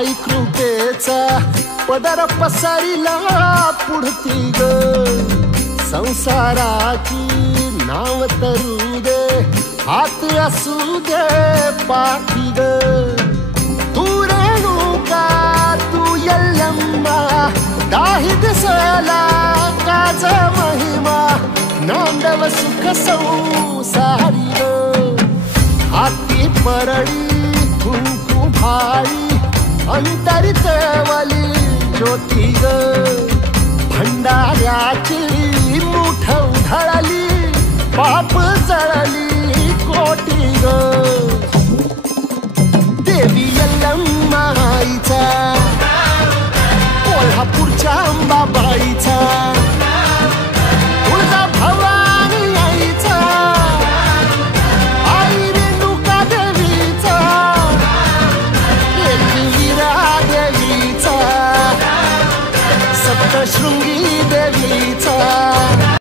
आई कृपेचा पदर पसरिला पुढती ग संसाराची नाव तरू दे हात असू दे पाठी ग तू रेणुका तू यल्लम्मा दाही दिसला काज महिमा नांदव सुख संसारी ग हाती परडी कुंकू भाळी अंतरितवली ज्योती ग भंडाऱ्याची मुठ उधळली पाप जळली कोटी ग देवी यल्लम्मा आईचा कोल्हापूरच्या अंबाबाईचा तुळजा भवानी आईचा आई रेणुका देवीचा एकविरा देवीचा सप्तशृंगी देवीचा